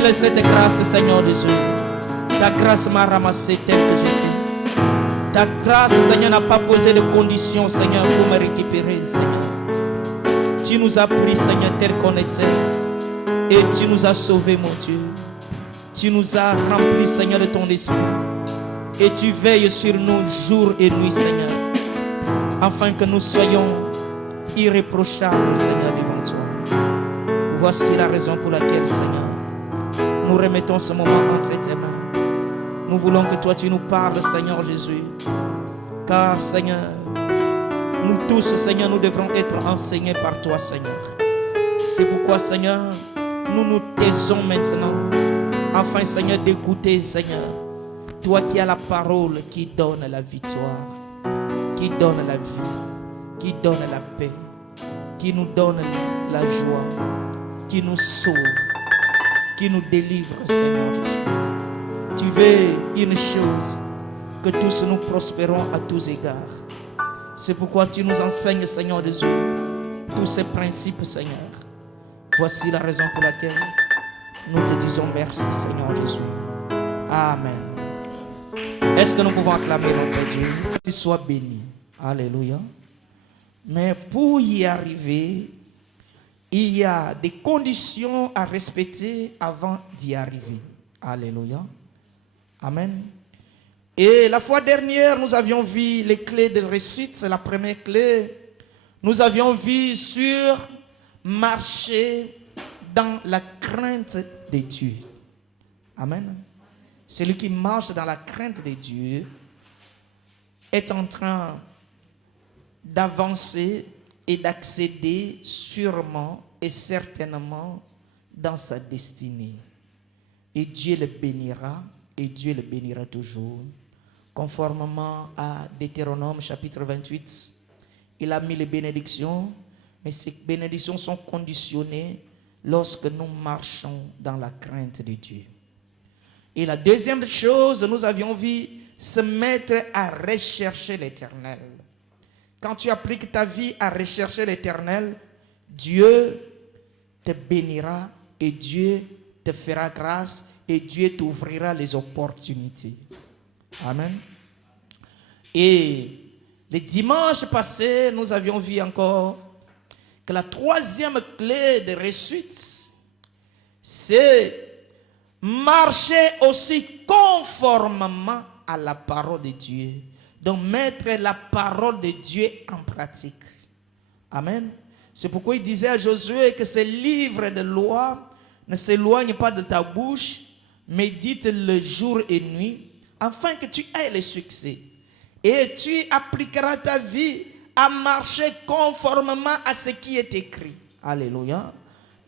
Révèle cette grâce, Seigneur Jésus. Ta grâce m'a ramassé tel que j'étais. Ta grâce, Seigneur, n'a pas posé de conditions, Seigneur, pour me récupérer, Seigneur. Tu nous as pris, Seigneur, tel qu'on était. Et tu nous as sauvés, mon Dieu. Tu nous as remplis, Seigneur, de ton esprit. Et tu veilles sur nous jour et nuit, Seigneur. Afin que nous soyons irréprochables, Seigneur, devant toi. Voici la raison pour laquelle, Seigneur, nous remettons ce moment entre tes mains. Nous voulons que toi, tu nous parles, Seigneur Jésus. Car, Seigneur, nous tous, Seigneur, nous devrons être enseignés par toi, Seigneur. C'est pourquoi, Seigneur, nous nous taisons maintenant, afin, Seigneur, d'écouter, Seigneur, toi qui as la parole qui donne la victoire, qui donne la vie, qui donne la paix, qui nous donne la joie, qui nous sauve, qui nous délivre, Seigneur Jésus. Tu veux une chose, que tous nous prospérons à tous égards. C'est pourquoi tu nous enseignes, Seigneur Jésus, tous ces principes, Seigneur. Voici la raison pour laquelle nous te disons merci, Seigneur Jésus. Amen. Est-ce que nous pouvons acclamer notre Dieu? Qu'il soit béni. Alléluia. Mais pour y arriver, il y a des conditions à respecter avant d'y arriver. Alléluia. Amen. Et la fois dernière, nous avions vu les clés de réussite. C'est la première clé. Nous avions vu sur marcher dans la crainte de Dieu. Amen. Celui qui marche dans la crainte de Dieu est en train d'avancer et d'accéder sûrement et certainement dans sa destinée. Et Dieu le bénira, et Dieu le bénira toujours. Conformément à Deutéronome chapitre 28, il a mis les bénédictions, mais ces bénédictions sont conditionnées lorsque nous marchons dans la crainte de Dieu. Et la deuxième chose, nous avions vu se mettre à rechercher l'Éternel. Quand tu appliques ta vie à rechercher l'Éternel, Dieu te bénira et Dieu te fera grâce et Dieu t'ouvrira les opportunités. Amen. Et le dimanche passé, nous avions vu encore que la troisième clé de réussite, c'est marcher aussi conformément à la parole de Dieu. Donc mettre la parole de Dieu en pratique. Amen. C'est pourquoi il disait à Josué que ce livre de loi ne s'éloigne pas de ta bouche, médite-le jour et nuit, afin que tu aies le succès. Et tu appliqueras ta vie à marcher conformément à ce qui est écrit. Alléluia.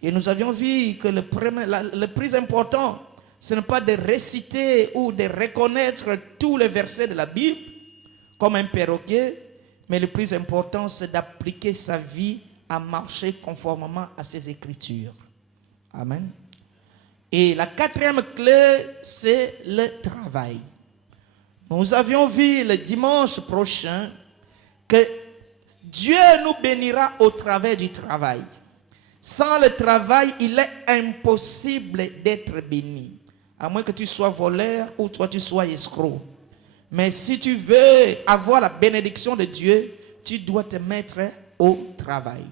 Et nous avions vu que le plus important, ce n'est pas de réciter ou de reconnaître tous les versets de la Bible comme un perroquet, mais le plus important, c'est d'appliquer sa vie à marcher conformément à ses écritures. Amen. Et la quatrième clé, c'est le travail. Nous avions vu le dimanche prochain que Dieu nous bénira au travers du travail. Sans le travail, il est impossible d'être béni. À moins que tu sois voleur ou toi tu sois escroc. Mais si tu veux avoir la bénédiction de Dieu, tu dois te mettre au travail.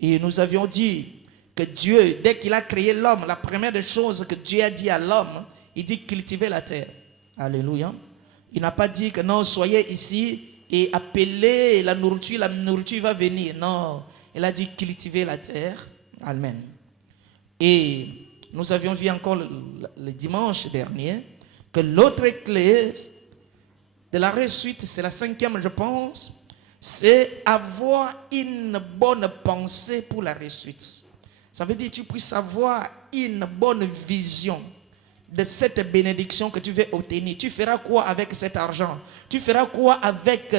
Et nous avions dit que Dieu, dès qu'il a créé l'homme, la première des choses que Dieu a dit à l'homme, il dit cultiver la terre. Alléluia. Il n'a pas dit que non, soyez ici et appelez la nourriture va venir. Non, il a dit cultiver la terre. Amen. Et nous avions vu encore le dimanche dernier que l'autre clé de la réussite, c'est la cinquième, je pense, c'est avoir une bonne pensée pour la réussite. Ça veut dire que tu puisses avoir une bonne vision de cette bénédiction que tu veux obtenir. Tu feras quoi avec cet argent? Tu feras quoi avec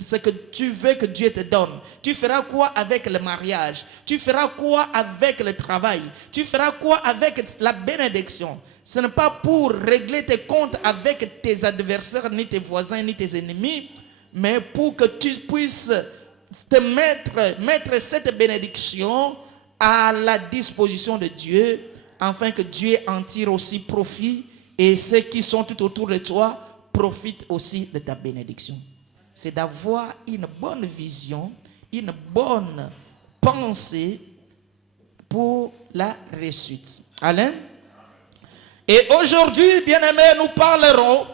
ce que tu veux que Dieu te donne? Tu feras quoi avec le mariage? Tu feras quoi avec le travail? Tu feras quoi avec la bénédiction? Ce n'est pas pour régler tes comptes avec tes adversaires, ni tes voisins, ni tes ennemis, mais pour que tu puisses te mettre cette bénédiction à la disposition de Dieu, afin que Dieu en tire aussi profit et ceux qui sont tout autour de toi profitent aussi de ta bénédiction. C'est d'avoir une bonne vision, une bonne pensée pour la réussite. Amen. Et aujourd'hui, bien-aimés, nous parlerons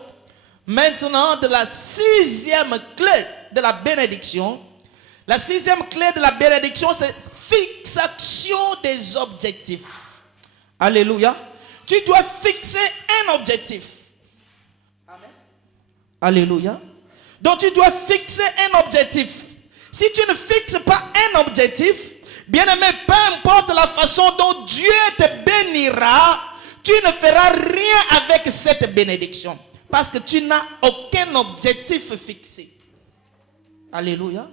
maintenant de la 6e clé de la bénédiction. La 6e clé de la bénédiction, c'est fixation des objectifs. Alléluia. Tu dois fixer un objectif. Amen. Alléluia. Donc tu dois fixer un objectif. Si tu ne fixes pas un objectif, bien-aimé, peu importe la façon dont Dieu te bénira, tu ne feras rien avec cette bénédiction. Parce que tu n'as aucun objectif fixé. Alléluia.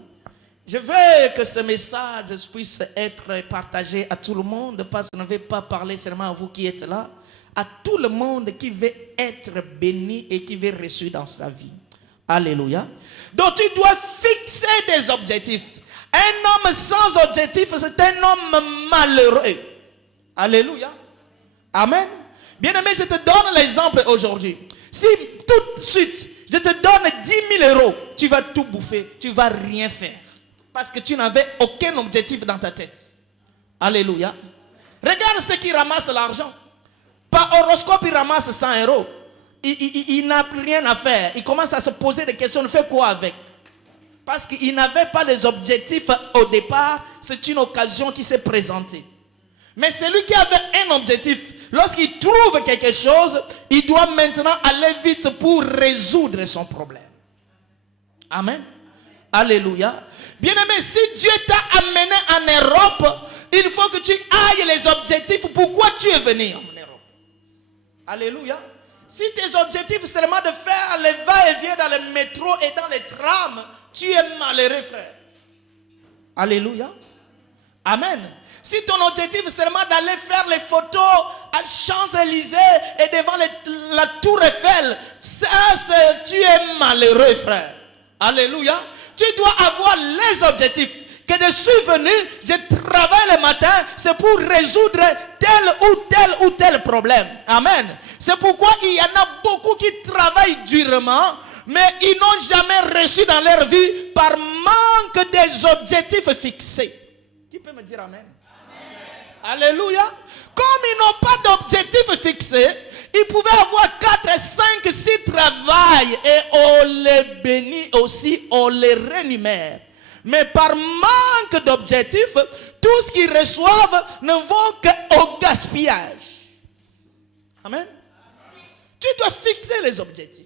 Je veux que ce message puisse être partagé à tout le monde, parce que je ne vais pas parler seulement à vous qui êtes là, à tout le monde qui veut être béni et qui veut reçu dans sa vie. Alléluia. Donc tu dois fixer des objectifs. Un homme sans objectif, c'est un homme malheureux. Alléluia. Amen. Bien-aimé, je te donne l'exemple aujourd'hui. Si tout de suite, je te donne 10 000 euros, tu vas tout bouffer, tu ne vas rien faire. Parce que tu n'avais aucun objectif dans ta tête. Alléluia. Regarde ceux qui ramassent l'argent. Par horoscope, ils ramassent 100 euros. Il n'a rien à faire. Il commence à se poser des questions. Il fait quoi avec? Parce qu'il n'avait pas les objectifs au départ. C'est une occasion qui s'est présentée. Mais celui qui avait un objectif, lorsqu'il trouve quelque chose, il doit maintenant aller vite pour résoudre son problème. Amen. Alléluia. Bien-aimé, si Dieu t'a amené en Europe, il faut que tu ailles les objectifs. Pourquoi tu es venu en Europe? Alléluia. Si tes objectifs c'est seulement de faire les va-et-vient dans le métro et dans les trams, tu es malheureux, frère. Alléluia. Amen. Si ton objectif c'est seulement d'aller faire les photos à Champs-Élysées et devant la tour Eiffel, tu es malheureux, frère. Alléluia. Tu dois avoir les objectifs. Que je suis venu, je travaille le matin, c'est pour résoudre tel ou tel problème. Amen. C'est pourquoi il y en a beaucoup qui travaillent durement, mais ils n'ont jamais reçu dans leur vie par manque des objectifs fixés. Qui peut me dire amen? Amen. Alléluia. Comme ils n'ont pas d'objectifs fixés, ils pouvaient avoir 4, 5, 6 travails et on les bénit aussi, on les rémunère. Mais par manque d'objectifs, tout ce qu'ils reçoivent ne vont qu'au gaspillage. Amen. Tu dois fixer les objectifs.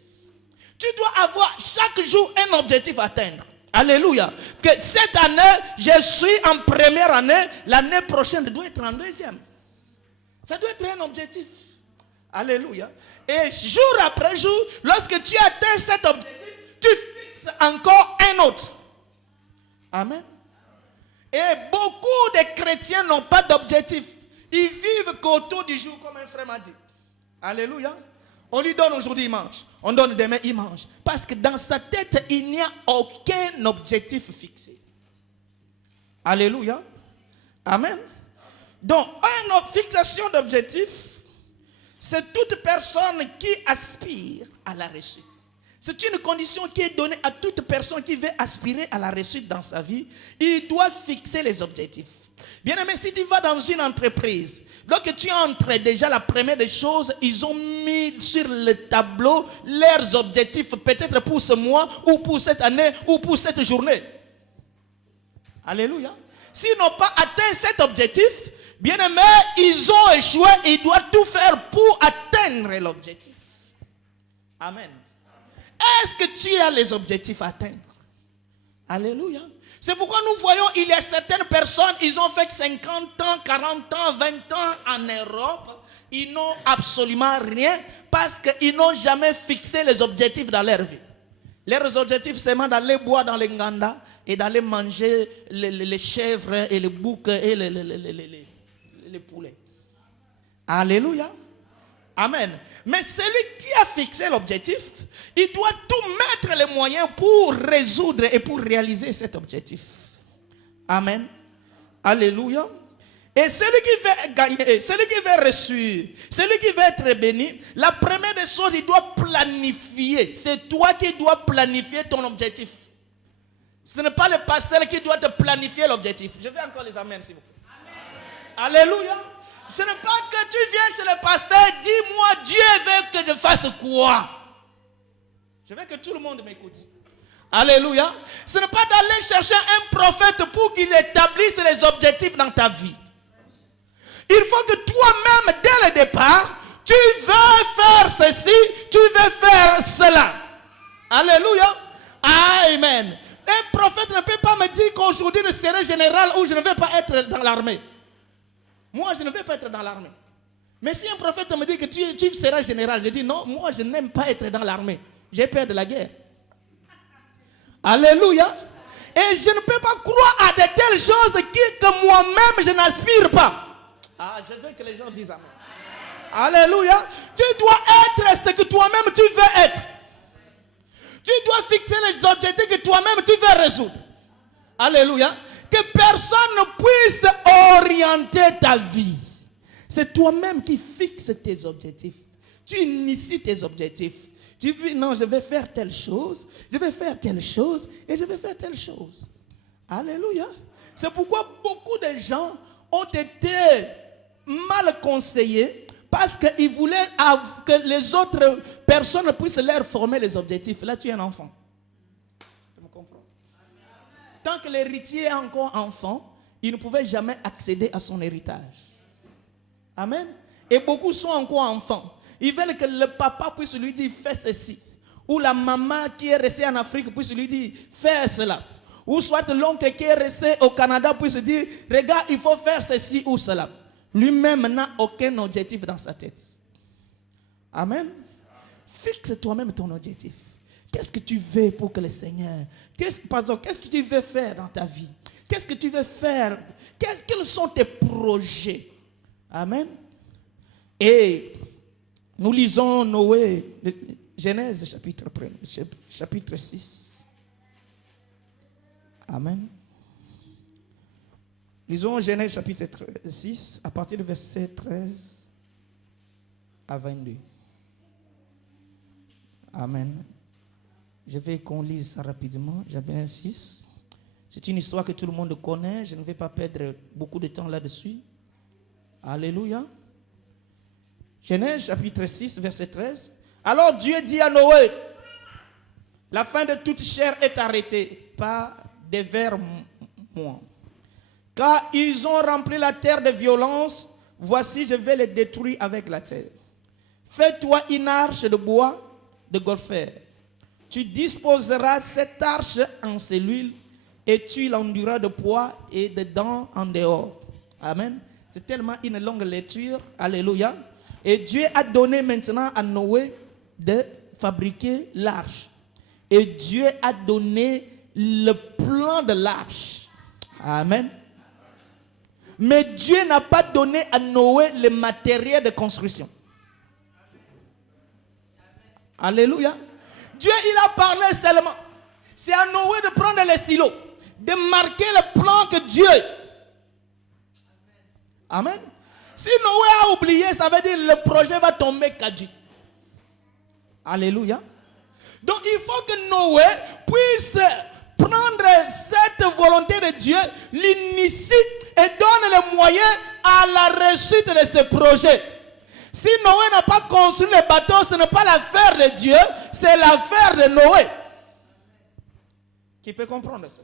Tu dois avoir chaque jour un objectif à atteindre. Alléluia. Que cette année, je suis en première année, l'année prochaine, je dois être en deuxième. Ça doit être un objectif. Alléluia. Et jour après jour, lorsque tu atteins cet objectif, tu fixes encore un autre. Amen. Et beaucoup de chrétiens n'ont pas d'objectif. Ils vivent qu'autour du jour, comme un frère m'a dit. Alléluia. On lui donne aujourd'hui, il mange. On donne demain, il mange. Parce que dans sa tête, il n'y a aucun objectif fixé. Alléluia. Amen. Donc, une fixation d'objectif, c'est toute personne qui aspire à la réussite. C'est une condition qui est donnée à toute personne qui veut aspirer à la réussite dans sa vie. Il doit fixer les objectifs. Bien aimé, si tu vas dans une entreprise, lorsque tu entres déjà, la première des choses, ils ont mis sur le tableau leurs objectifs, peut-être pour ce mois, ou pour cette année, ou pour cette journée. Alléluia. S'ils n'ont pas atteint cet objectif, bien aimé, ils ont échoué, ils doivent tout faire pour atteindre l'objectif. Amen. Est-ce que tu as les objectifs à atteindre? Alléluia. C'est pourquoi nous voyons, il y a certaines personnes, ils ont fait 50 ans, 40 ans, 20 ans en Europe. Ils n'ont absolument rien parce qu'ils n'ont jamais fixé les objectifs dans leur vie. Leurs objectifs, c'est d'aller boire dans les nganda et d'aller manger les chèvres et les boucs et les poulets. Alléluia. Amen. Mais celui qui a fixé l'objectif, il doit tout mettre les moyens pour résoudre et pour réaliser cet objectif. Amen. Alléluia. Et celui qui veut gagner, celui qui veut réussir, celui qui veut être béni, la première des choses, il doit planifier. C'est toi qui dois planifier ton objectif. Ce n'est pas le pasteur qui doit te planifier l'objectif. Je vais encore les amens, s'il vous plaît. Amen. Alléluia. Ce n'est pas que tu viens chez le pasteur, dis-moi, Dieu veut que je fasse quoi? Je veux que tout le monde m'écoute. Alléluia. Ce n'est pas d'aller chercher un prophète pour qu'il établisse les objectifs dans ta vie. Il faut que toi-même, dès le départ, tu veux faire ceci, tu veux faire cela. Alléluia. Amen. Un prophète ne peut pas me dire qu'aujourd'hui je serai général ou je ne vais pas être dans l'armée. Moi, je ne vais pas être dans l'armée. Mais si un prophète me dit que tu seras général, je dis non, moi je n'aime pas être dans l'armée. J'ai peur de la guerre. Alléluia. Et je ne peux pas croire à de telles choses que moi-même je n'aspire pas. Ah, je veux que les gens disent amen. Alléluia. Tu dois être ce que toi-même tu veux être. Tu dois fixer les objectifs que toi-même tu veux résoudre. Alléluia. Que personne ne puisse orienter ta vie. C'est toi-même qui fixes tes objectifs. Tu inities tes objectifs. Tu dis non, je vais faire telle chose, je vais faire telle chose et je vais faire telle chose. Alléluia. C'est pourquoi beaucoup de gens ont été mal conseillés parce qu'ils voulaient que les autres personnes puissent leur former les objectifs. Là, tu es un enfant. Tu me comprends? Tant que l'héritier est encore enfant, il ne pouvait jamais accéder à son héritage. Amen. Et beaucoup sont encore enfants. Ils veulent que le papa puisse lui dire fais ceci. Ou la maman qui est restée en Afrique puisse lui dire fais cela. Ou soit l'oncle qui est resté au Canada puisse dire regarde, il faut faire ceci ou cela. Lui-même n'a aucun objectif dans sa tête. Amen. Fixe toi-même ton objectif. Qu'est-ce que tu veux pour que le Seigneur... Qu'est-ce que tu veux faire dans ta vie? Qu'est-ce que tu veux faire? Quels sont tes projets? Amen. Et nous lisons Noé, Genèse chapitre 6. Amen. Lisons Genèse chapitre 6 à partir du verset 13 à 22. Amen. Je vais qu'on lise ça rapidement. Genèse 6. C'est une histoire que tout le monde connaît. Je ne vais pas perdre beaucoup de temps là-dessus. Alléluia. Genèse chapitre 6, verset 13. Alors Dieu dit à Noé, la fin de toute chair est arrêtée par devers moi. Car ils ont rempli la terre de violence, voici je vais les détruire avec la terre. Fais-toi une arche de bois de golfer. Tu disposeras cette arche en cellules et tu l'enduras de poids et de dents en dehors. Amen. C'est tellement une longue lecture. Alléluia. Et Dieu a donné maintenant à Noé de fabriquer l'arche. Et Dieu a donné le plan de l'arche. Amen. Mais Dieu n'a pas donné à Noé le matériel de construction. Alléluia. Dieu, il a parlé seulement. C'est à Noé de prendre les stylos, de marquer le plan que Dieu. Amen. Si Noé a oublié, ça veut dire que le projet va tomber caduc. Alléluia. Donc il faut que Noé puisse prendre cette volonté de Dieu, l'initie et donne les moyens à la réussite de ce projet. Si Noé n'a pas construit le bateau, ce n'est pas l'affaire de Dieu, c'est l'affaire de Noé. Qui peut comprendre ça?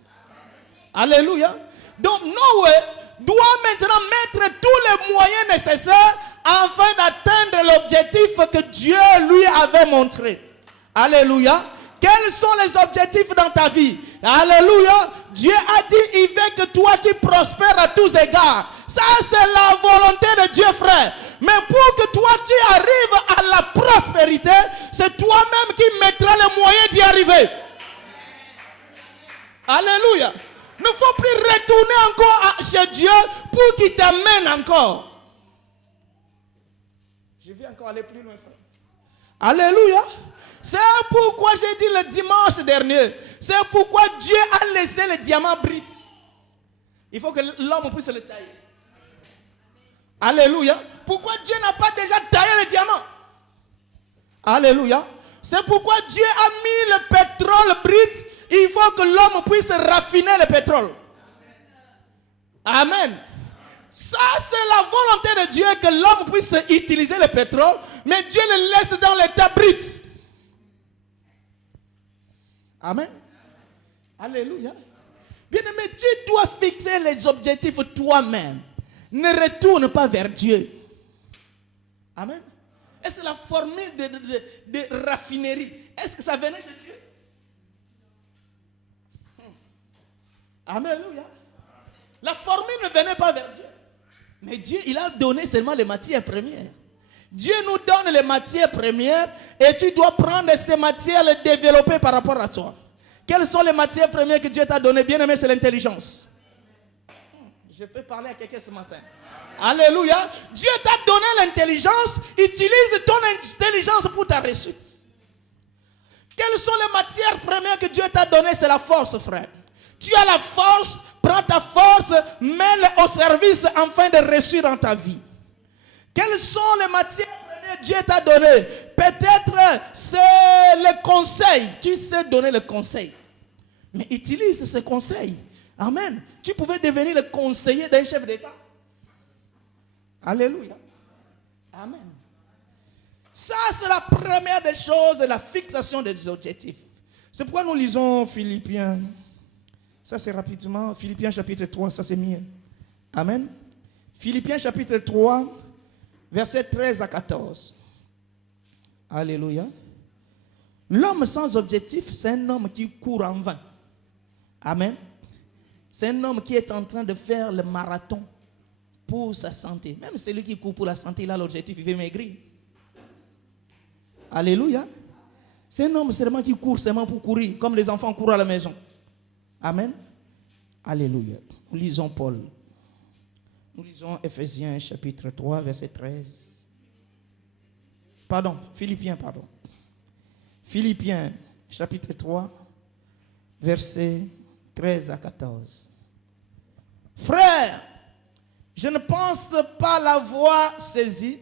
Alléluia. Donc Noé doit maintenant mettre tous les moyens nécessaires afin d'atteindre l'objectif que Dieu lui avait montré. Alléluia. Quels sont les objectifs dans ta vie? Alléluia. Dieu a dit, il veut que toi tu prospères à tous égards. Ça c'est la volonté de Dieu, frère. Mais pour que toi tu arrives à la prospérité, c'est toi-même qui mettras les moyens d'y arriver. Alléluia. Il ne faut plus retourner encore chez Dieu pour qu'il t'amène encore. Je vais encore aller plus loin, frère. Alléluia. C'est pourquoi j'ai dit le dimanche dernier. C'est pourquoi Dieu a laissé le diamant brut. Il faut que l'homme puisse le tailler. Alléluia. Pourquoi Dieu n'a pas déjà taillé le diamant? Alléluia. C'est pourquoi Dieu a mis le pétrole brut. Il faut que l'homme puisse raffiner le pétrole. Amen. Ça, c'est la volonté de Dieu que l'homme puisse utiliser le pétrole, mais Dieu le laisse dans l'état brut. Amen. Alléluia. Bien-aimé, tu dois fixer les objectifs toi-même. Ne retourne pas vers Dieu. Amen. Est-ce que la formule de raffinerie, est-ce que ça venait chez Dieu? Alléluia. La formule ne venait pas vers Dieu. Mais Dieu, il a donné seulement les matières premières. Dieu nous donne les matières premières et tu dois prendre ces matières et les développer par rapport à toi. Quelles sont les matières premières que Dieu t'a données? Bien aimé, c'est l'intelligence. Je peux parler à quelqu'un ce matin. Alléluia. Dieu t'a donné l'intelligence. Utilise ton intelligence pour ta réussite. Quelles sont les matières premières que Dieu t'a données? C'est la force, frère. Tu as la force. Prends ta force, mets-la au service afin de réussir dans ta vie. Quelles sont les matières que Dieu t'a données? Peut-être c'est le conseil. Tu sais donner le conseil. Mais utilise ce conseil. Amen. Tu pouvais devenir le conseiller d'un chef d'État. Alléluia. Amen. Ça, c'est la première des choses, la fixation des objectifs. C'est pourquoi nous lisons Philippiens. Ça, c'est rapidement. Philippiens chapitre 3, ça c'est mieux. Amen. Philippiens chapitre 3, versets 13 à 14. Alléluia. L'homme sans objectif, c'est un homme qui court en vain. Amen. C'est un homme qui est en train de faire le marathon pour sa santé. Même celui qui court pour la santé, il a l'objectif, il veut maigrir. Alléluia. C'est un homme seulement qui court seulement pour courir, comme les enfants courent à la maison. Amen. Alléluia. Nous lisons Paul. Nous lisons Ephésiens chapitre 3, verset 13. Pardon, Philippiens, pardon. Philippiens chapitre 3, verset 13 à 14. Frère, je ne pense pas l'avoir saisi,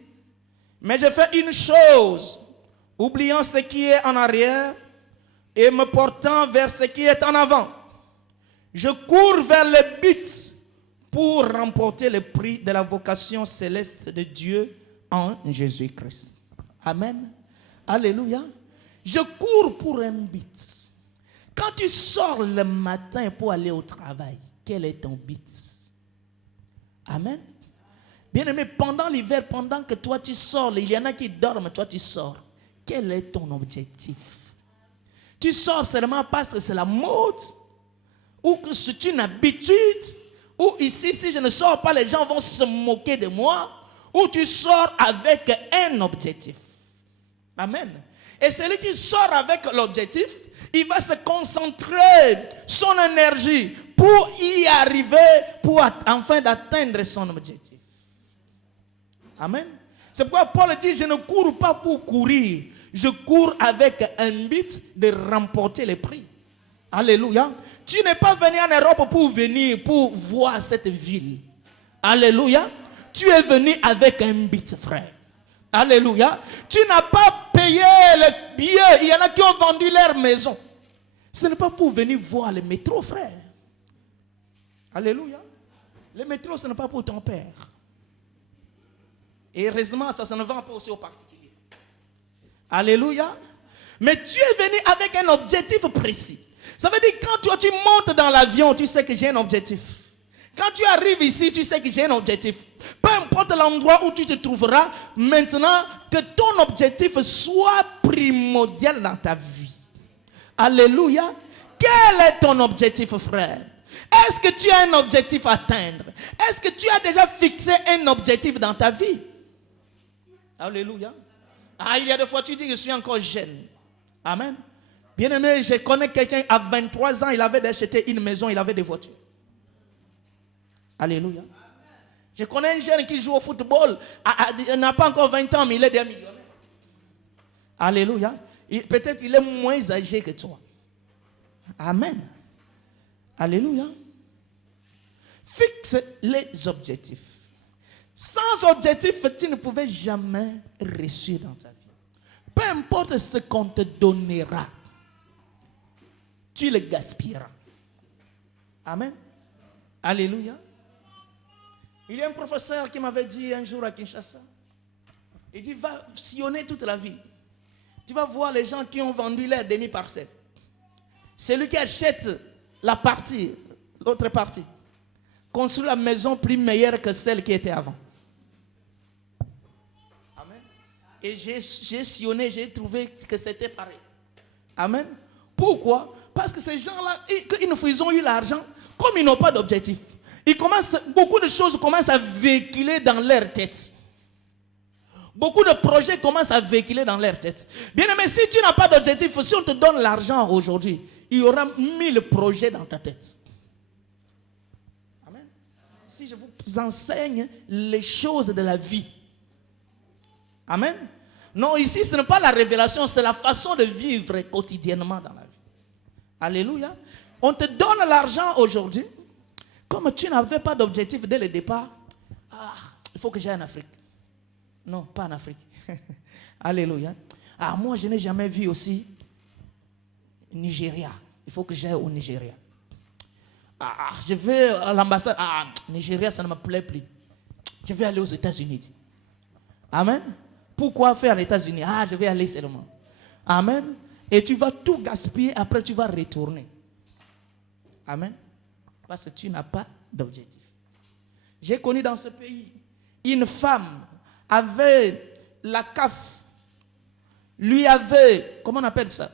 mais je fais une chose, oubliant ce qui est en arrière et me portant vers ce qui est en avant. Je cours vers le but pour remporter le prix de la vocation céleste de Dieu en Jésus-Christ. Amen. Alléluia. Je cours pour un but. Quand tu sors le matin pour aller au travail, quel est ton but? Amen. Bien-aimé, pendant l'hiver, pendant que toi tu sors, il y en a qui dorment, toi tu sors. Quel est ton objectif? Tu sors seulement parce que c'est la mode, ou que c'est une habitude, ou ici, si je ne sors pas, les gens vont se moquer de moi, ou tu sors avec un objectif. Amen. Et celui qui sort avec l'objectif, il va se concentrer son énergie pour y arriver, pour enfin d'atteindre son objectif. Amen. C'est pourquoi Paul dit, je ne cours pas pour courir, je cours avec un but de remporter le prix. Alléluia. Tu n'es pas venu en Europe pour venir, pour voir cette ville. Alléluia. Tu es venu avec un but, frère. Alléluia. Tu n'as pas payé le billet. Il y en a qui ont vendu leur maison. Ce n'est pas pour venir voir le métro, frère. Alléluia. Le métro, ce n'est pas pour ton père. Et heureusement, ça ne vend pas aussi aux particuliers. Alléluia. Mais tu es venu avec un objectif précis. Ça veut dire que quand toi, tu montes dans l'avion, tu sais que j'ai un objectif. Quand tu arrives ici, tu sais que j'ai un objectif. Peu importe l'endroit où tu te trouveras, maintenant que ton objectif soit primordial dans ta vie. Alléluia. Quel est ton objectif, frère? Est-ce que tu as un objectif à atteindre? Est-ce que tu as déjà fixé un objectif dans ta vie? Alléluia. Ah, il y a des fois tu dis que je suis encore jeune. Amen. Bien aimé, je connais quelqu'un à 23 ans, il avait acheté une maison, il avait des voitures. Alléluia. Je connais un jeune qui joue au football, il n'a pas encore 20 ans, mais il est déjà millionnaire. Alléluia. Peut-être qu'il est moins âgé que toi. Amen. Alléluia. Fixe les objectifs. Sans objectif, tu ne pouvais jamais réussir dans ta vie. Peu importe ce qu'on te donnera, tu le gaspilleras. Amen. Alléluia. Il y a un professeur qui m'avait dit un jour à Kinshasa, il dit, va sillonner toute la ville. Tu vas voir les gens qui ont vendu leur demi-parcelle. Celui qui achète la partie, l'autre partie, construit la maison plus meilleure que celle qui était avant. Amen. Et j'ai sillonné, j'ai trouvé que c'était pareil. Amen. Pourquoi? Parce que ces gens-là, une fois ils ont eu l'argent, comme ils n'ont pas d'objectif, beaucoup de choses commencent à véhiculer dans leur tête. Beaucoup de projets commencent à véhiculer dans leur tête. Bien aimé, si tu n'as pas d'objectif, si on te donne l'argent aujourd'hui, il y aura 1000 projets dans ta tête. Amen. Si je vous enseigne les choses de la vie. Amen. Non, ici, ce n'est pas la révélation, c'est la façon de vivre quotidiennement dans la vie. Alléluia. On te donne l'argent aujourd'hui. Comme tu n'avais pas d'objectif dès le départ, il faut que j'aille en Afrique. Non, pas en Afrique. Alléluia. Moi, je n'ai jamais vu aussi Nigeria. Il faut que j'aille au Nigeria. Je vais à l'ambassade. Nigeria, ça ne me plaît plus. Je vais aller aux États-Unis. Amen. Pourquoi faire les États-Unis? Je vais aller seulement. Amen. Et tu vas tout gaspiller, après tu vas retourner. Amen. Parce que tu n'as pas d'objectif. J'ai connu dans ce pays une femme avait la CAF, lui avait, comment on appelle ça?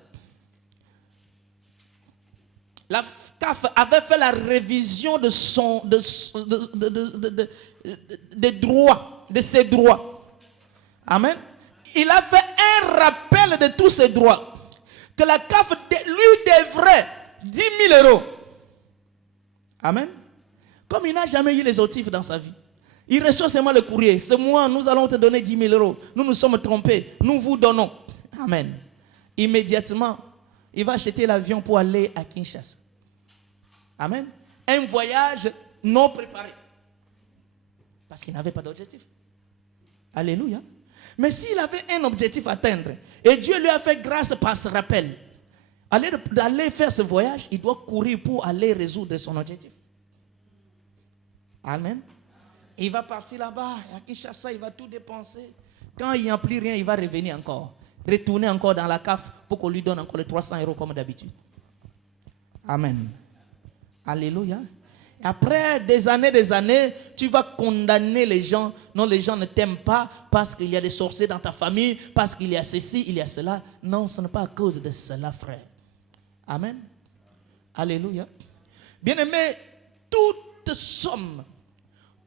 La CAF avait fait la révision de ses droits. Amen. Il a fait un rappel de tous ses droits. Que la CAF lui devrait 10 000 euros. Amen. Comme il n'a jamais eu les objectifs dans sa vie. Il reçoit seulement le courrier. Ce mois, nous allons te donner 10 000 euros. Nous nous sommes trompés. Nous vous donnons. Amen. Immédiatement, il va acheter l'avion pour aller à Kinshasa. Amen. Un voyage non préparé. Parce qu'il n'avait pas d'objectif. Alléluia. Mais s'il avait un objectif à atteindre, et Dieu lui a fait grâce par ce rappel, d'aller faire ce voyage, il doit courir pour aller résoudre son objectif. Amen. Il va partir là-bas, à Kinshasa, il va tout dépenser. Quand il n'y a plus rien, il va revenir encore. Retourner encore dans la CAF pour qu'on lui donne encore les 300 euros comme d'habitude. Amen. Alléluia. Et après des années, tu vas condamner les gens. Non, les gens ne t'aiment pas parce qu'il y a des sorciers dans ta famille, parce qu'il y a ceci, il y a cela. Non, ce n'est pas à cause de cela, frère. Amen. Alléluia. Bien-aimé, toute somme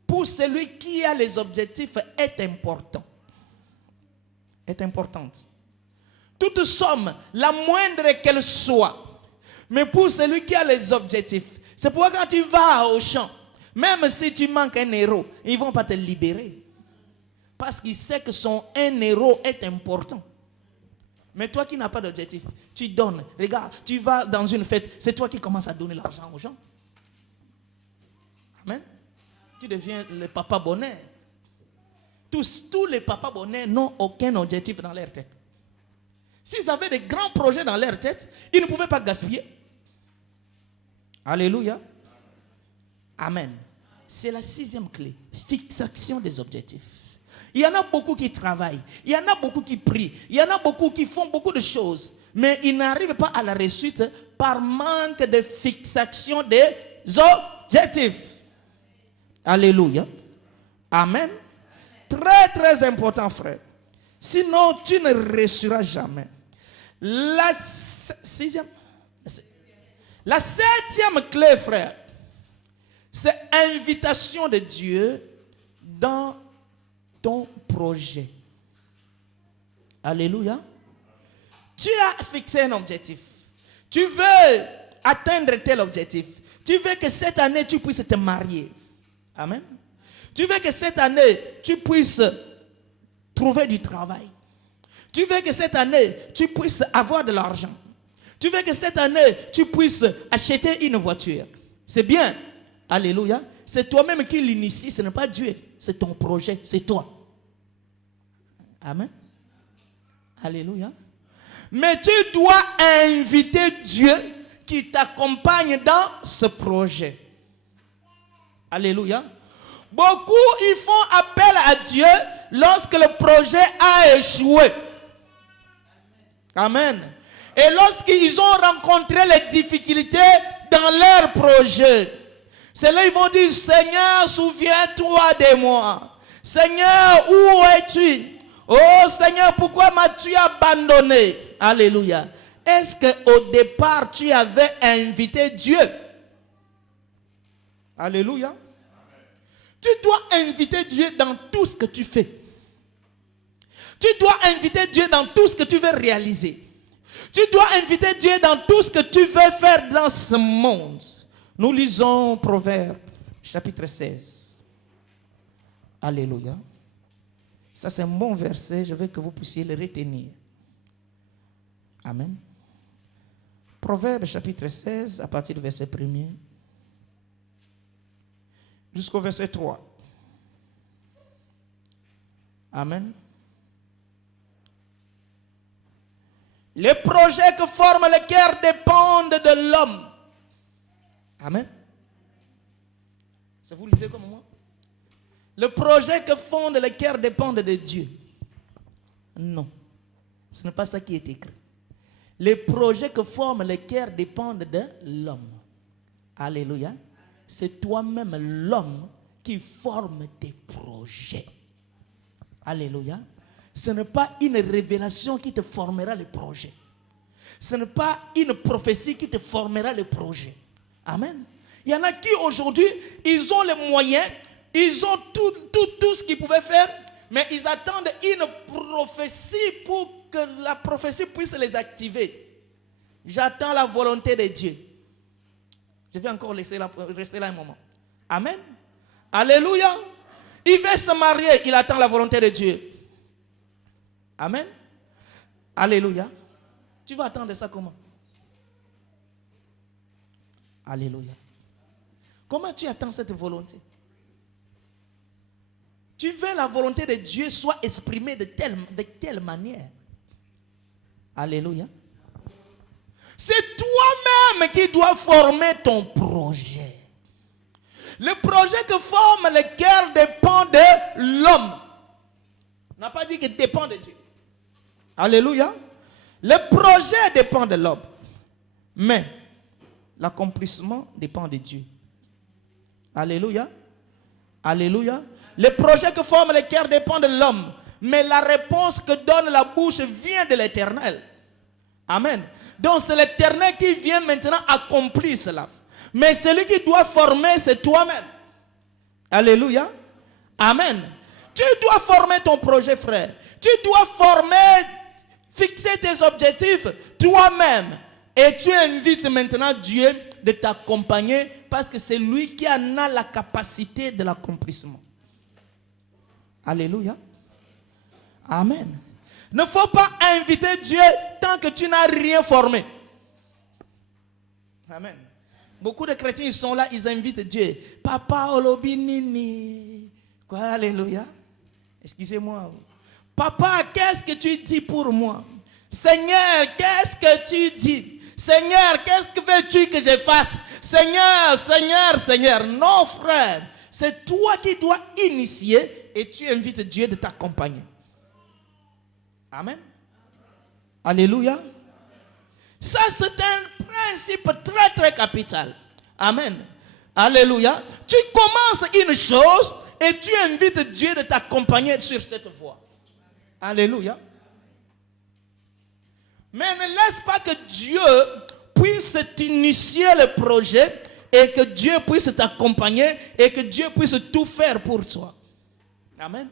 pour celui qui a les objectifs est important. Est importante. Toute somme, la moindre qu'elle soit, mais pour celui qui a les objectifs. C'est pourquoi quand tu vas au champ, même si tu manques un euro, ils ne vont pas te libérer. Parce qu'ils savent que son 1 euro est important. Mais toi qui n'as pas d'objectif, tu donnes. Regarde, tu vas dans une fête, c'est toi qui commences à donner l'argent aux gens. Amen. Tu deviens le papa bonheur. Tous les papas bonheur n'ont aucun objectif dans leur tête. S'ils avaient des grands projets dans leur tête, ils ne pouvaient pas gaspiller. Alléluia. Amen. C'est la 6e clé. Fixation des objectifs. Il y en a beaucoup qui travaillent. Il y en a beaucoup qui prient. Il y en a beaucoup qui font beaucoup de choses. Mais ils n'arrivent pas à la réussite par manque de fixation des objectifs. Alléluia. Amen. Très, très important, frère. Sinon, tu ne réussiras jamais. La 7e clé, frère, c'est invitation de Dieu dans ton projet. Alléluia. Tu as fixé un objectif. Tu veux atteindre tel objectif. Tu veux que cette année, tu puisses te marier. Amen. Tu veux que cette année, tu puisses trouver du travail. Tu veux que cette année, tu puisses avoir de l'argent. Tu veux que cette année, tu puisses acheter une voiture. C'est bien. Alléluia. c'est toi-même qui l'initie, ce n'est pas Dieu. C'est ton projet, c'est toi. Amen. Alléluia. Mais tu dois inviter Dieu qui t'accompagne dans ce projet. Alléluia. Beaucoup, ils font appel à Dieu lorsque le projet a échoué. Amen. Et lorsqu'ils ont rencontré les difficultés dans leur projet, c'est là qu'ils vont dire, Seigneur, souviens-toi de moi. Seigneur, où es-tu? Oh Seigneur, pourquoi m'as-tu abandonné? Alléluia. Est-ce qu'au départ, tu avais invité Dieu? Alléluia. Tu dois inviter Dieu dans tout ce que tu fais. Tu dois inviter Dieu dans tout ce que tu veux réaliser. Tu dois inviter Dieu dans tout ce que tu veux faire dans ce monde. Nous lisons Proverbes, chapitre 16. Alléluia. Ça, c'est un bon verset. Je veux que vous puissiez le retenir. Amen. Proverbes, chapitre 16, à partir du verset 1er, jusqu'au verset 3. Amen. Les projets que forme le cœur dépendent de l'homme. Amen. Ça vous lisez comme moi? Le projet que fonde le cœur dépend de Dieu. Non. Ce n'est pas ça qui est écrit. Les projets que forme le cœur dépendent de l'homme. Alléluia. C'est toi-même l'homme qui forme tes projets. Alléluia. Ce n'est pas une révélation qui te formera le projet. Ce n'est pas une prophétie qui te formera le projet. Amen. Il y en a qui aujourd'hui, ils ont les moyens, ils ont tout ce qu'ils pouvaient faire, mais ils attendent une prophétie pour que la prophétie puisse les activer. J'attends la volonté de Dieu. Je vais encore rester là un moment. Amen. Alléluia. Il veut se marier, il attend la volonté de Dieu. Amen. Alléluia. Tu vas attendre ça comment? Alléluia. Comment tu attends cette volonté? Tu veux la volonté de Dieu soit exprimée de telle manière. Alléluia. C'est toi-même qui dois former ton projet. Le projet que forme le cœur dépend de l'homme. On n'a pas dit qu'il dépend de Dieu. Alléluia. Le projet dépend de l'homme. Mais l'accomplissement dépend de Dieu. Alléluia. Alléluia. Le projet que forme le cœur dépend de l'homme. Mais la réponse que donne la bouche vient de l'Éternel. Amen. Donc c'est l'Éternel qui vient maintenant accomplir cela. Mais celui qui doit former, c'est toi-même. Alléluia. Amen. Tu dois former ton projet, frère. Tu dois former, fixer tes objectifs toi-même. Et tu invites maintenant Dieu de t'accompagner parce que c'est lui qui en a la capacité de l'accomplissement. Alléluia. Amen. Ne faut pas inviter Dieu tant que tu n'as rien formé. Amen. Beaucoup de chrétiens, ils sont là, ils invitent Dieu. Papa Olobinini. Quoi, alléluia. Excusez-moi. Papa, qu'est-ce que tu dis pour moi? Seigneur, qu'est-ce que tu dis? Seigneur, qu'est-ce que veux-tu que je fasse? Seigneur, Seigneur, Seigneur. Non, frère. C'est toi qui dois initier et tu invites Dieu de t'accompagner. Amen. Alléluia. Ça, c'est un principe très, très capital. Amen. Alléluia. Tu commences une chose et tu invites Dieu de t'accompagner sur cette voie. Alléluia. Mais ne laisse pas que Dieu puisse t'initier le projet et que Dieu puisse t'accompagner et que Dieu puisse tout faire pour toi. Amen.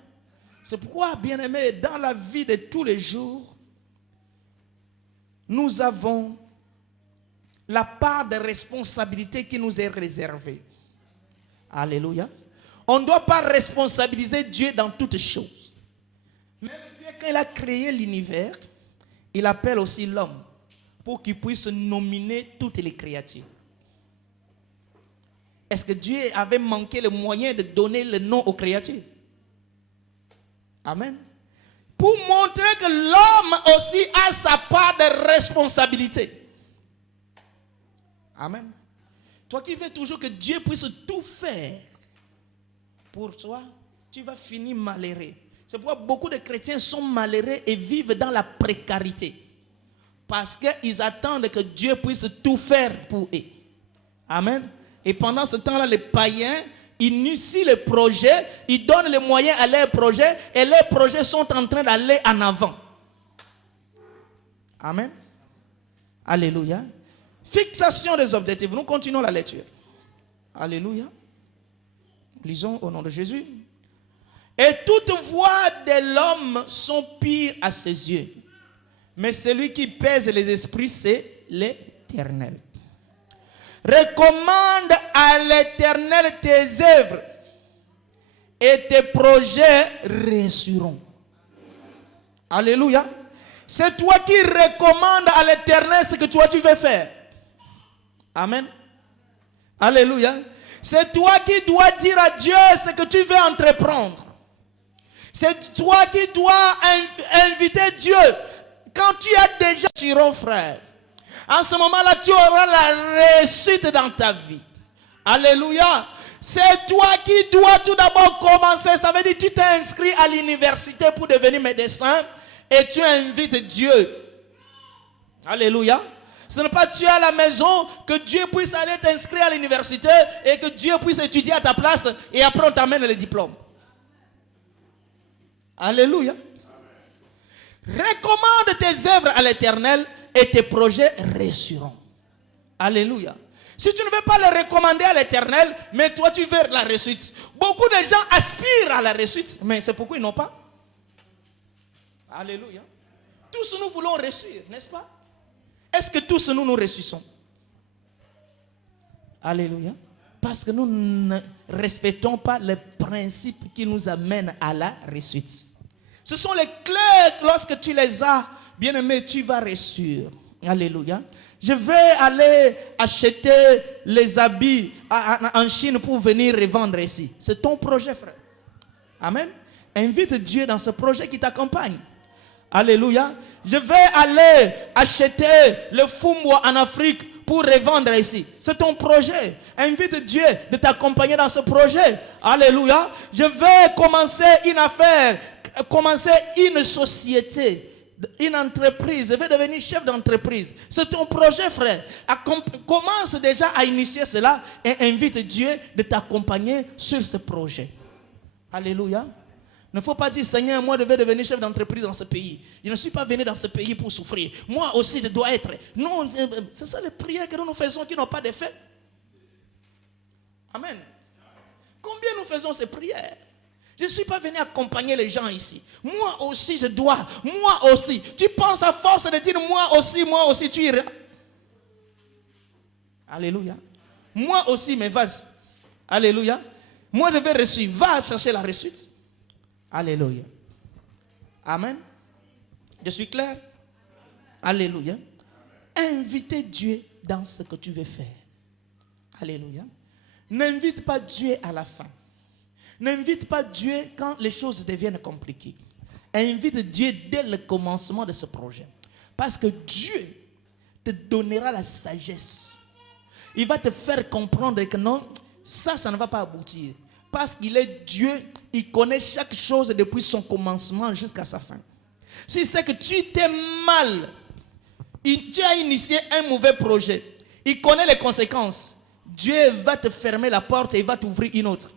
C'est pourquoi, bien-aimés, dans la vie de tous les jours, nous avons la part de responsabilité qui nous est réservée. Alléluia. On ne doit pas responsabiliser Dieu dans toutes choses. Même Dieu, quand il a créé l'univers, il appelle aussi l'homme pour qu'il puisse nominer toutes les créatures. Est-ce que Dieu avait manqué le moyen de donner le nom aux créatures? Amen. Pour montrer que l'homme aussi a sa part de responsabilité. Amen. Toi qui veux toujours que Dieu puisse tout faire pour toi, tu vas finir malheureux. C'est pourquoi beaucoup de chrétiens sont malheureux et vivent dans la précarité. Parce qu'ils attendent que Dieu puisse tout faire pour eux. Amen. Et pendant ce temps-là, les païens initient le projet, ils donnent les moyens à leurs projets et leurs projets sont en train d'aller en avant. Amen. Alléluia. Fixation des objectifs. Nous continuons la lecture. Alléluia. Lisons au nom de Jésus. Et toute voix de l'homme sont pires à ses yeux. Mais celui qui pèse les esprits, c'est l'Éternel. Recommande à l'Éternel tes œuvres et tes projets réussiront. Alléluia. C'est toi qui recommandes à l'Éternel ce que toi tu veux faire. Amen. Alléluia. C'est toi qui dois dire à Dieu ce que tu veux entreprendre. C'est toi qui dois inviter Dieu. Quand tu as déjà sur frère, en ce moment-là, tu auras la réussite dans ta vie. Alléluia. C'est toi qui dois tout d'abord commencer. Ça veut dire que tu t'es inscrit à l'université pour devenir médecin et tu invites Dieu. Alléluia. Ce n'est pas tu à la maison que Dieu puisse aller t'inscrire à l'université et que Dieu puisse étudier à ta place et après on t'amène le diplôme. Alléluia. Recommande tes œuvres à l'Éternel et tes projets réussiront. Alléluia. Si tu ne veux pas les recommander à l'Éternel, mais toi tu veux la réussite. Beaucoup de gens aspirent à la réussite, mais c'est pourquoi ils n'ont pas. Alléluia. Tous nous voulons réussir, n'est-ce pas? Est-ce que tous nous réussissons? Alléluia. Parce que nous ne respectons pas les principes qui nous amènent à la réussite. Ce sont les clés, lorsque tu les as, bien aimé, tu vas réussir. Alléluia. Je vais aller acheter les habits en Chine pour venir revendre ici. C'est ton projet, frère. Amen. Invite Dieu dans ce projet qui t'accompagne. Alléluia. Je vais aller acheter le fumbo en Afrique pour revendre ici. C'est ton projet. Invite Dieu de t'accompagner dans ce projet. Alléluia. Je vais commencer une affaire, commencer une société, une entreprise. Je vais devenir chef d'entreprise. C'est ton projet, frère. Commence déjà à initier cela et invite Dieu de t'accompagner sur ce projet. Alléluia. Il ne faut pas dire, Seigneur, moi je vais devenir chef d'entreprise dans ce pays. Je ne suis pas venu dans ce pays pour souffrir. Moi aussi je dois être. Non, c'est ça les prières que nous faisons qui n'ont pas d'effet. Amen. Combien nous faisons ces prières? Je ne suis pas venu accompagner les gens ici. Moi aussi je dois. Moi aussi. Tu penses à force de dire moi aussi tu iras. Alléluia. Moi aussi, mais vas-y. Alléluia. Moi je vais réussir. Va chercher la réussite. Alléluia. Amen. Je suis clair? Alléluia. Invitez Dieu dans ce que tu veux faire. Alléluia. N'invite pas Dieu à la fin. N'invite pas Dieu quand les choses deviennent compliquées. Invite Dieu dès le commencement de ce projet. Parce que Dieu te donnera la sagesse. Il va te faire comprendre que non, ça ne va pas aboutir. Parce qu'il est Dieu, il connaît chaque chose depuis son commencement jusqu'à sa fin. Si c'est que tu t'es mal, tu as initié un mauvais projet, il connaît les conséquences. Dieu va te fermer la porte et il va t'ouvrir une autre.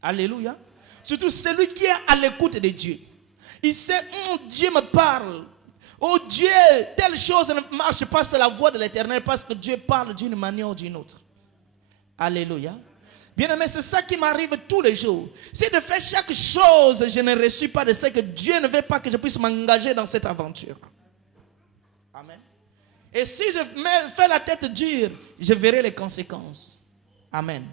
Alléluia. Surtout celui qui est à l'écoute de Dieu. Il sait, Dieu me parle. Oh Dieu, telle chose ne marche pas, c'est la voix de l'Éternel parce que Dieu parle d'une manière ou d'une autre. Alléluia. Bien-aimé, c'est ça qui m'arrive tous les jours. Si de faire chaque chose, je ne reçois pas de ce que Dieu ne veut pas que je puisse m'engager dans cette aventure. Amen. Et si je fais la tête dure, je verrai les conséquences. Amen.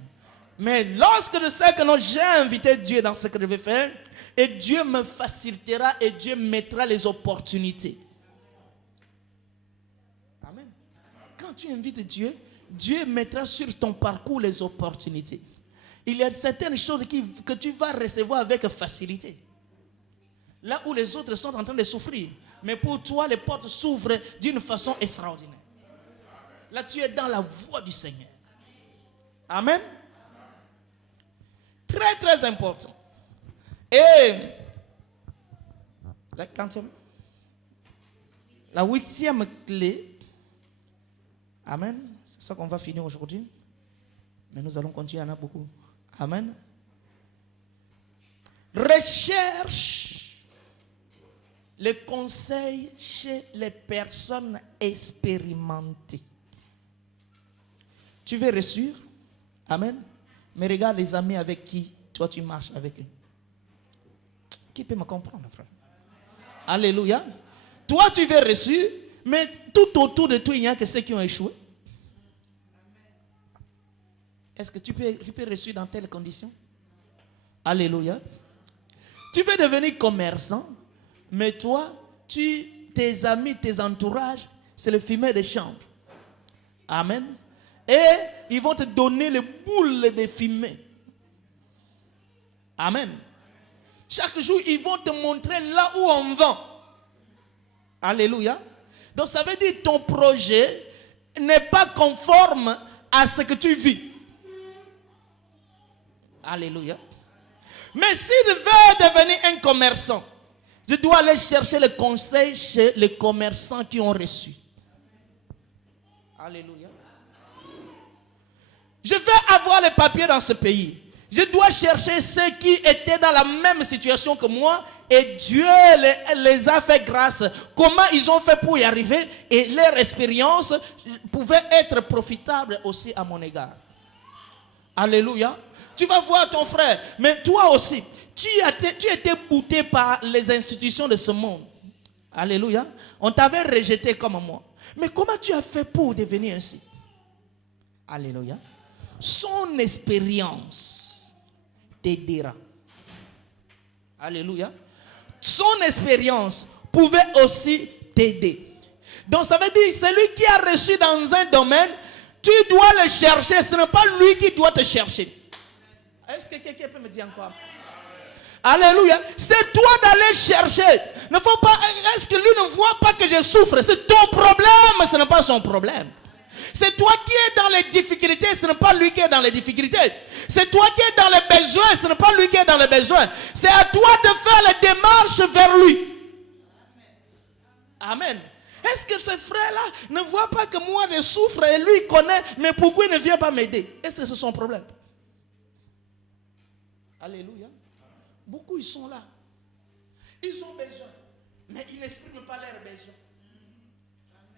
Mais lorsque je sais que non, j'ai invité Dieu dans ce que je vais faire, et Dieu me facilitera et Dieu mettra les opportunités. Amen. Quand tu invites Dieu, Dieu mettra sur ton parcours les opportunités. Il y a certaines choses que tu vas recevoir avec facilité. Là où les autres sont en train de souffrir. Mais pour toi, les portes s'ouvrent d'une façon extraordinaire. Là, tu es dans la voie du Seigneur. Amen. Très, très important. Et la 8e clé. Amen. C'est ça qu'on va finir aujourd'hui. Mais nous allons continuer, il y en a beaucoup. Amen. Recherche les conseils chez les personnes expérimentées. Tu veux réussir? Amen. Mais regarde les amis avec qui toi tu marches avec eux. Qui peut me comprendre, frère? Alléluia. Toi tu veux réussir, mais tout autour de toi il n'y a que ceux qui ont échoué. Est-ce que tu peux réussir dans telles conditions? Alléluia. Tu veux devenir commerçant, mais toi, tes amis, tes entourages, c'est le fumier de chambre. Amen. Et ils vont te donner les boules de fumée. Amen. Chaque jour, ils vont te montrer là où on vend. Alléluia. Donc ça veut dire que ton projet n'est pas conforme à ce que tu vis. Alléluia. Mais si je veux devenir un commerçant, je dois aller chercher le conseil chez les commerçants qui ont reçu. Alléluia. Je veux avoir les papiers dans ce pays. Je dois chercher ceux qui étaient dans la même situation que moi et Dieu les a fait grâce. Comment ils ont fait pour y arriver et leur expérience pouvait être profitable aussi à mon égard. Alléluia. Tu vas voir ton frère, mais toi aussi, tu étais bouté par les institutions de ce monde. Alléluia. On t'avait rejeté comme moi. Mais comment tu as fait pour devenir ainsi? Alléluia. Son expérience t'aidera. Alléluia. Son expérience pouvait aussi t'aider. Donc ça veut dire, celui qui a reçu dans un domaine, tu dois le chercher. Ce n'est pas lui qui doit te chercher. Est-ce que quelqu'un peut me dire encore? Alléluia. C'est toi d'aller chercher. Ne faut pas. Est-ce que lui ne voit pas que je souffre? C'est ton problème, ce n'est pas son problème. C'est toi qui es dans les difficultés, ce n'est pas lui qui est dans les difficultés. C'est toi qui es dans les besoins, ce n'est pas lui qui est dans les besoins. C'est à toi de faire les démarches vers lui. Amen. Est-ce que ce frère-là ne voit pas que moi je souffre et lui connaît, mais pourquoi il ne vient pas m'aider? Est-ce que c'est son problème? Alléluia. Beaucoup ils sont là. Ils ont besoin, mais ils n'expriment pas leurs besoins.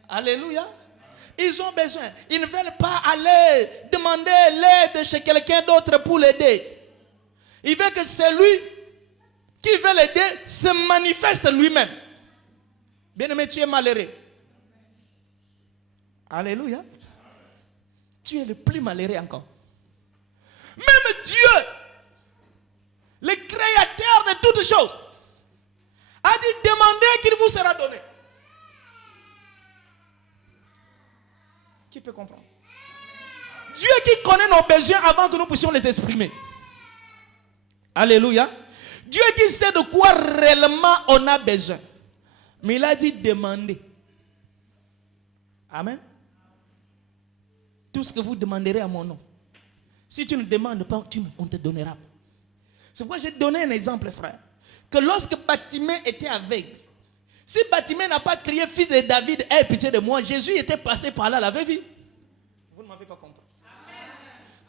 Alléluia. Ils ont besoin. Ils ne veulent pas aller demander l'aide chez quelqu'un d'autre pour l'aider. Ils veulent que celui qui veut l'aider se manifeste lui-même. Bien-aimé, tu es malheureux. Alléluia. Tu es le plus malheureux encore. Même Dieu, le créateur de toutes choses, a dit demandez qu'il vous sera donné. Qui peut comprendre? Dieu qui connaît nos besoins avant que nous puissions les exprimer. Alléluia. Dieu qui sait de quoi réellement on a besoin. Mais il a dit demandez. Amen. Tout ce que vous demanderez à mon nom. Si tu ne demandes pas, on te donnera pas. C'est pourquoi j'ai donné un exemple, frère. Que lorsque Bartimée était aveugle, si Bartimée n'a pas crié fils de David, aie pitié de moi, Jésus était passé par là, l'avait vu. Vous ne m'avez pas compris.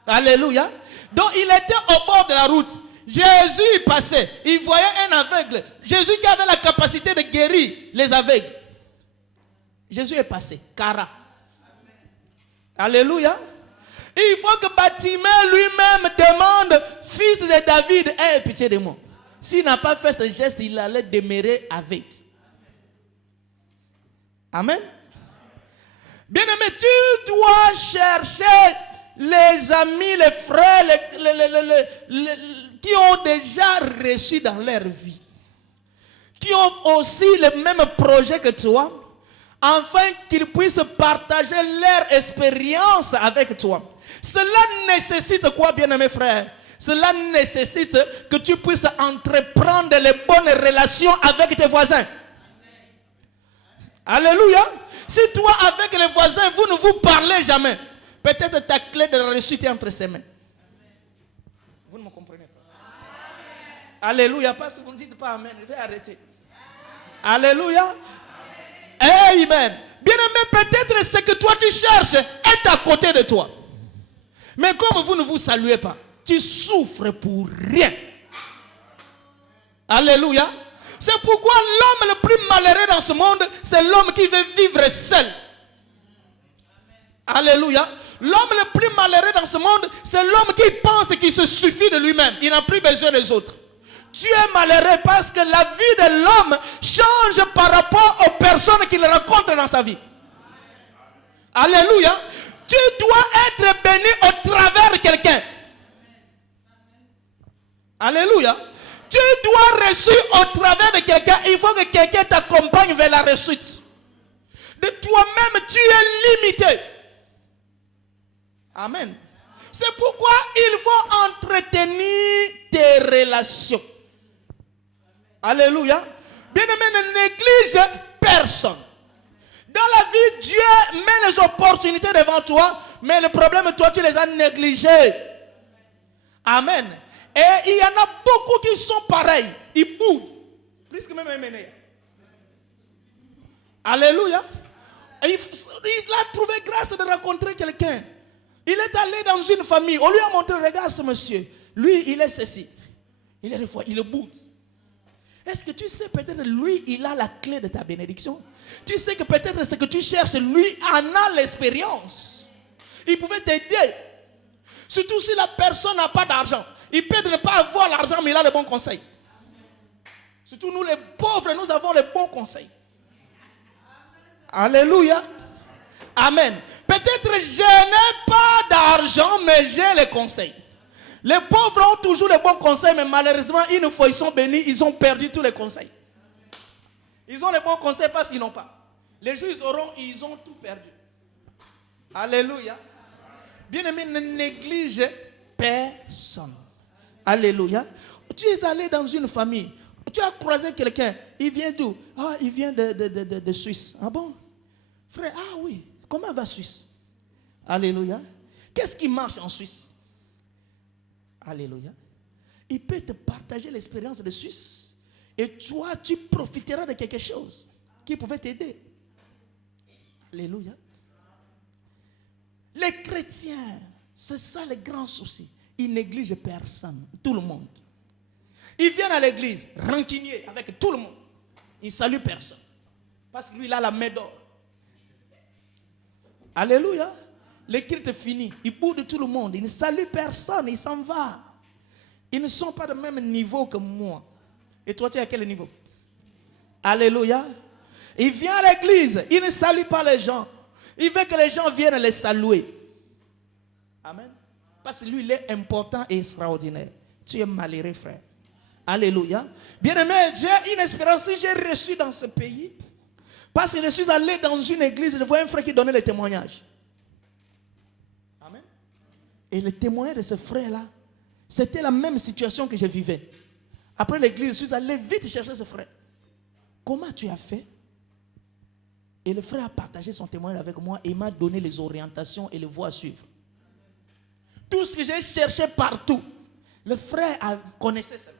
Amen. Alléluia. Donc il était au bord de la route. Jésus passait. Il voyait un aveugle. Jésus qui avait la capacité de guérir les aveugles. Jésus est passé. Cara. Alléluia. Il faut que Bartimée lui-même demande, fils de David, aie pitié de moi. S'il n'a pas fait ce geste, il allait demeurer avec. Amen. Bien-aimé, tu dois chercher les amis, les frères, qui ont déjà reçu dans leur vie, qui ont aussi le même projet que toi, afin qu'ils puissent partager leur expérience avec toi. Cela nécessite quoi, bien-aimés frères? Cela nécessite que tu puisses entreprendre les bonnes relations avec tes voisins. Alléluia. Si toi, avec les voisins, vous ne vous parlez jamais, peut-être ta clé de la réussite est entre ses mains. Vous ne me comprenez pas. Alléluia. Parce que vous ne dites pas amen. Je vais arrêter. Alléluia. Amen. Bien-aimé, peut-être ce que toi tu cherches est à côté de toi. Mais comme vous ne vous saluez pas, tu souffres pour rien. Alléluia. C'est pourquoi l'homme le plus malheureux dans ce monde, c'est l'homme qui veut vivre seul. Alléluia. L'homme le plus malheureux dans ce monde, c'est l'homme qui pense qu'il se suffit de lui-même. Il n'a plus besoin des autres. Tu es malheureux parce que la vie de l'homme change par rapport aux personnes qu'il rencontre dans sa vie. Alléluia. Tu dois être béni au travers de quelqu'un. Alléluia. Tu dois reçu au travers de quelqu'un. Il faut que quelqu'un t'accompagne vers la réussite. De toi-même, tu es limité. Amen. C'est pourquoi il faut entretenir tes relations. Alléluia. Bien-aimé, ne néglige personne. Dans la vie, Dieu met les opportunités devant toi, mais le problème, toi, tu les as négligées. Amen. Et il y en a beaucoup qui sont pareils. Ils boudent. Plus que même Ménéa. Alléluia. Il a trouvé grâce de rencontrer quelqu'un. Il est allé dans une famille. On lui a montré, regarde ce monsieur. Lui, il est ceci. Il est des fois, il boude. Est-ce que tu sais peut-être lui, il a la clé de ta bénédiction? Tu sais que peut-être ce que tu cherches, lui en a l'expérience. Il pouvait t'aider. Surtout si la personne n'a pas d'argent. Il peut ne pas avoir l'argent, mais il a le bon conseil. Surtout nous les pauvres, nous avons les bons conseils. Alléluia. Amen. Peut-être je n'ai pas d'argent, mais j'ai les conseils. Les pauvres ont toujours les bons conseils, mais malheureusement, une fois ils sont bénis, ils ont perdu tous les conseils. Ils ont les bons conseils parce qu'ils n'ont pas. Les jours ils ont tout perdu. Alléluia. Bien-aimé, ne néglige personne. Alléluia. Tu es allé dans une famille. Tu as croisé quelqu'un. Il vient d'où? Ah, il vient de Suisse. Ah bon? Frère, ah oui. Comment va Suisse? Alléluia. Qu'est-ce qui marche en Suisse? Alléluia. Il peut te partager l'expérience de Suisse. Et toi, tu profiteras de quelque chose qui pouvait t'aider. Alléluia. Les chrétiens, c'est ça le grand souci. Ils négligent personne, tout le monde. Ils viennent à l'église, rancuniers avec tout le monde. Ils ne saluent personne. Parce que lui, il a la main d'or. Alléluia. Le culte est fini. Il boude tout le monde. Il ne salue personne. Il s'en va. Ils ne sont pas de même niveau que moi. Et toi, tu es à quel niveau? Alléluia. Il vient à l'église. Il ne salue pas les gens. Il veut que les gens viennent les saluer. Amen. Parce que lui, il est important et extraordinaire. Tu es malheureux, frère. Alléluia. Bien-aimé, j'ai une espérance. Si j'ai reçu dans ce pays, parce que je suis allé dans une église, je vois un frère qui donnait le témoignage. Amen. Et le témoignage de ce frère-là, c'était la même situation que je vivais. Après l'église, je suis allé vite chercher ce frère. Comment tu as fait? Et le frère a partagé son témoignage avec moi et m'a donné les orientations et les voies à suivre. Tout ce que j'ai cherché partout, le frère connaissait ça.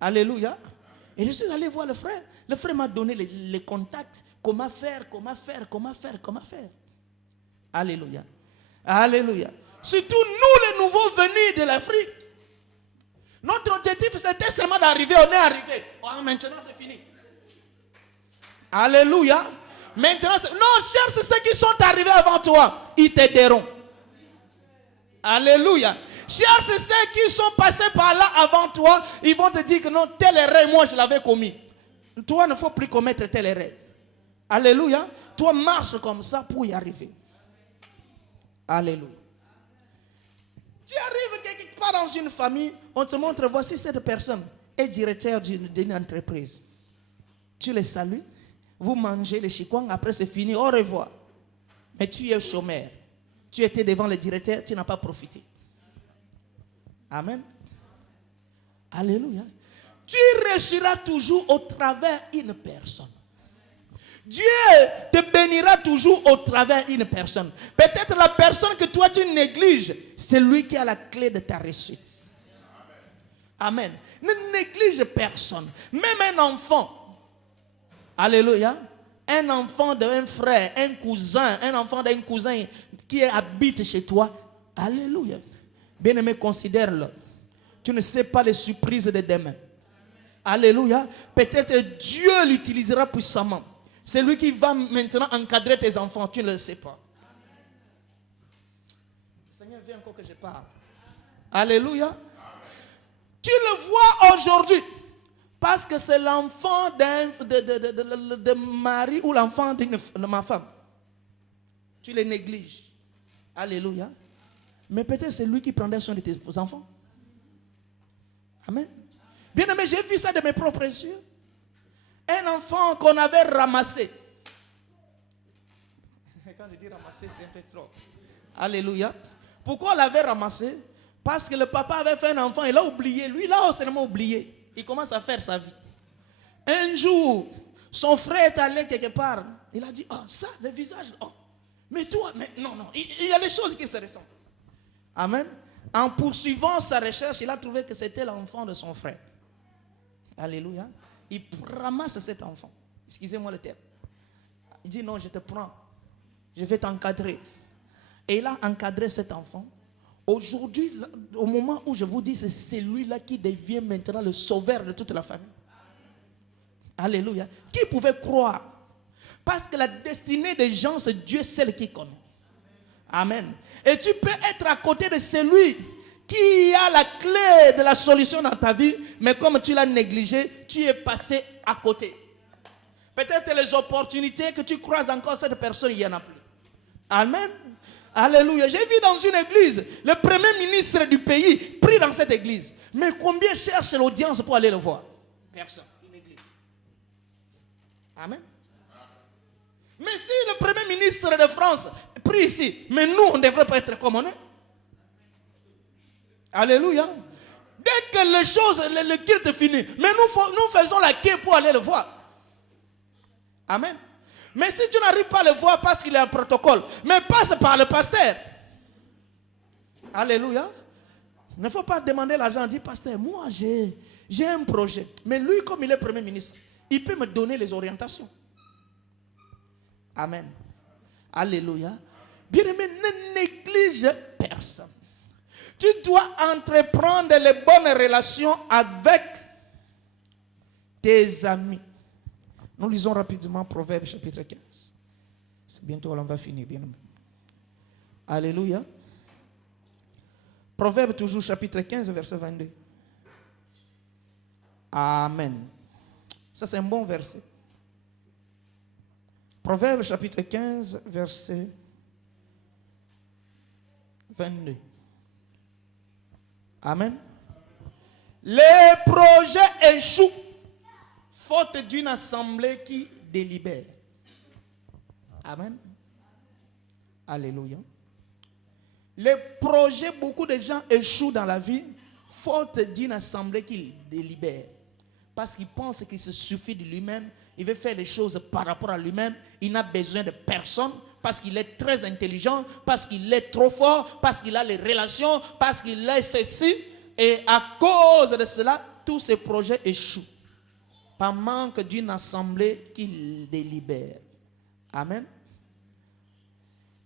Alléluia. Et je suis allé voir le frère. Le frère m'a donné les contacts. Comment faire. Alléluia. Alléluia. Surtout nous, les nouveaux venus de l'Afrique. Notre objectif, c'était seulement d'arriver. On est arrivé. Oh, maintenant, c'est fini. Alléluia. Maintenant, non, cherche ceux qui sont arrivés avant toi. Ils t'aideront. Alléluia. Cherche ceux qui sont passés par là avant toi. Ils vont te dire que non, telle erreur, moi je l'avais commis. Toi, il ne faut plus commettre telle erreur. Alléluia. Toi, marche comme ça pour y arriver. Alléluia. Tu arrives quelque part dans une famille, on te montre, voici cette personne est directeur d'une entreprise. Tu les salues. Vous mangez les chikwang, après c'est fini, au revoir. Mais tu es chômeur. Tu étais devant le directeur, tu n'as pas profité. Amen. Alléluia. Tu réussiras toujours au travers d'une personne. Dieu te bénira toujours au travers d'une personne. Peut-être la personne que toi tu négliges, c'est lui qui a la clé de ta réussite. Amen. Ne néglige personne. Même un enfant. Alléluia. Un enfant d'un frère, un cousin, un enfant d'un cousin qui habite chez toi. Alléluia. Bien-aimé, considère-le. Tu ne sais pas les surprises de demain. Alléluia. Peut-être Dieu l'utilisera puissamment. C'est lui qui va maintenant encadrer tes enfants. Tu ne le sais pas. Seigneur, viens encore que je parle. Alléluia. Tu le vois aujourd'hui. Parce que c'est l'enfant de Marie ou l'enfant de ma femme. Tu les négliges. Alléluia. Mais peut-être c'est lui qui prendrait soin de tes enfants. Amen. Bien aimé, j'ai vu ça de mes propres yeux. Un enfant qu'on avait ramassé. Quand je dis ramassé, c'est un peu trop. Alléluia. Pourquoi on l'avait ramassé? Parce que le papa avait fait un enfant, il a oublié. Lui, il a seulement oublié. Il commence à faire sa vie. Un jour, son frère est allé quelque part. Il a dit, oh, ça, le visage, oh. Mais toi, mais non. Il y a des choses qui se ressemblent. Amen. En poursuivant sa recherche, il a trouvé que c'était l'enfant de son frère. Alléluia. Il ramasse cet enfant. Excusez-moi le terme. Il dit, non, je te prends. Je vais t'encadrer. Et il a encadré cet enfant. Aujourd'hui, au moment où je vous dis, c'est celui-là qui devient maintenant le sauveur de toute la famille. Alléluia. Qui pouvait croire? Parce que la destinée des gens, c'est Dieu seul qui connaît. Amen. Et tu peux être à côté de celui qui a la clé de la solution dans ta vie, mais comme tu l'as négligé, tu es passé à côté. Peut-être les opportunités que tu croises encore cette personne, il n'y en a plus. Amen. Alléluia. J'ai vu dans une église, le premier ministre du pays prie dans cette église. Mais combien cherche l'audience pour aller le voir? Personne. Une église. Amen. Mais si le premier ministre de France prie ici, mais nous, on ne devrait pas être comme on est. Alléluia. Dès que les choses, le culte finit, mais nous faisons la queue pour aller le voir. Amen. Mais si tu n'arrives pas à le voir parce qu'il y a un protocole, mais passe par le pasteur. Alléluia. Il ne faut pas demander l'argent. Dis, pasteur, moi j'ai un projet. Mais lui, comme il est premier ministre, il peut me donner les orientations. Amen. Alléluia. Bien-aimé, ne néglige personne. Tu dois entreprendre les bonnes relations avec tes amis. Nous lisons rapidement Proverbes chapitre 15. C'est bientôt, on va finir. Bien. Alléluia. Proverbes toujours chapitre 15, verset 22. Amen. Ça c'est un bon verset. Proverbes chapitre 15, verset 22. Amen. Les projets échouent faute d'une assemblée qui délibère. Amen. Alléluia. Les projets, beaucoup de gens échouent dans la vie faute d'une assemblée qui délibère. Parce qu'il pense qu'il se suffit de lui-même. Il veut faire les choses par rapport à lui-même. Il n'a besoin de personne parce qu'il est très intelligent, parce qu'il est trop fort, parce qu'il a les relations, parce qu'il est ceci. Et à cause de cela, tous ces projets échouent. Par manque d'une assemblée qui délibère. Amen.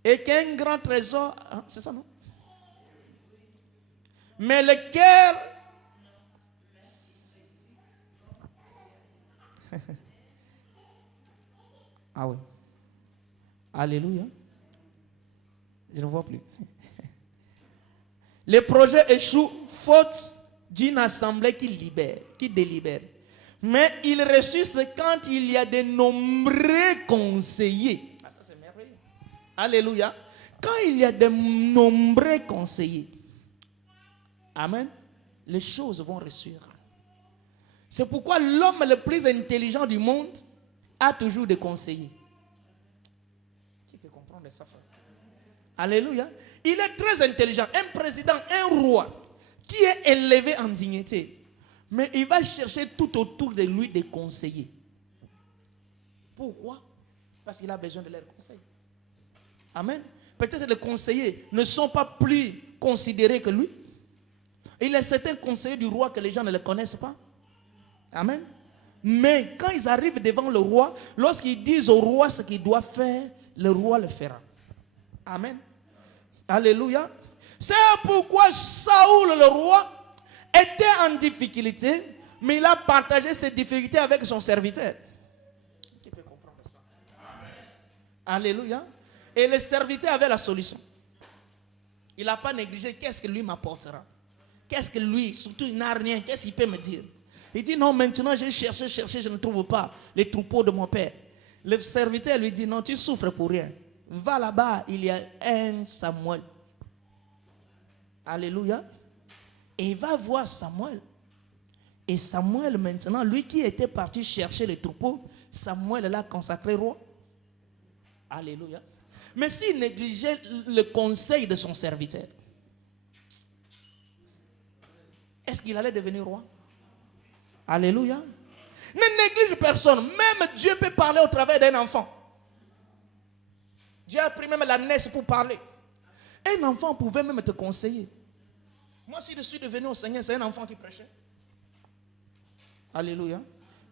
Et qu'un grand trésor, hein, c'est ça non? Mais le cœur ah oui. Alléluia. Je ne vois plus. Les projets échouent faute d'une assemblée qui délibère. Mais ils réussissent quand il y a de nombreux conseillers. Ah, ça c'est merveilleux. Alléluia. Quand il y a de nombreux conseillers, amen, les choses vont réussir. C'est pourquoi l'homme le plus intelligent du monde, a toujours des conseillers. Qui peut comprendre ça, frère? Alléluia. Il est très intelligent. Un président, un roi qui est élevé en dignité. Mais il va chercher tout autour de lui des conseillers. Pourquoi? Parce qu'il a besoin de leurs conseils. Amen. Peut-être les conseillers ne sont pas plus considérés que lui. Il y a certains conseillers du roi que les gens ne le connaissent pas. Amen. Mais quand ils arrivent devant le roi, lorsqu'ils disent au roi ce qu'il doit faire, le roi le fera. Amen. Alléluia. C'est pourquoi Saoul, le roi, était en difficulté, mais il a partagé ses difficultés avec son serviteur. Qui peut comprendre ça? Amen. Alléluia. Et le serviteur avait la solution. Il n'a pas négligé qu'est-ce que lui m'apportera. Qu'est-ce que lui, surtout il n'a rien, qu'est-ce qu'il peut me dire? Il dit non, maintenant j'ai cherché, je ne trouve pas les troupeaux de mon père. Le serviteur lui dit non, tu souffres pour rien. Va là-bas, il y a un Samuel. Alléluia. Et il va voir Samuel. Et Samuel maintenant, lui qui était parti chercher les troupeaux, Samuel l'a consacré roi. Alléluia. Mais s'il négligeait le conseil de son serviteur, est-ce qu'il allait devenir roi? Alléluia. Ne néglige personne. Même Dieu peut parler au travers d'un enfant. Dieu a pris même la naisse pour parler. Un enfant pouvait même te conseiller. Moi, si je suis devenu au Seigneur, c'est un enfant qui prêchait. Alléluia.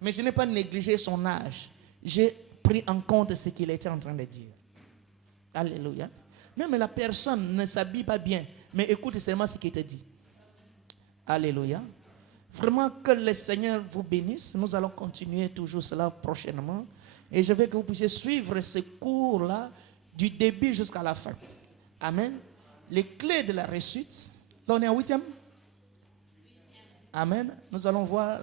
Mais je n'ai pas négligé son âge. J'ai pris en compte ce qu'il était en train de dire. Alléluia. Même la personne ne s'habille pas bien, mais écoute seulement ce qu'il te dit. Alléluia. Vraiment que le Seigneur vous bénisse. Nous allons continuer toujours cela prochainement. Et je veux que vous puissiez suivre ce cours-là du début jusqu'à la fin. Amen. Les clés de la réussite. Là, on est en 8e. Amen. Nous allons voir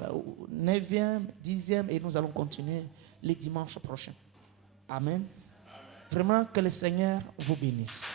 9e, 10e et nous allons continuer les dimanches prochains. Amen. Vraiment que le Seigneur vous bénisse.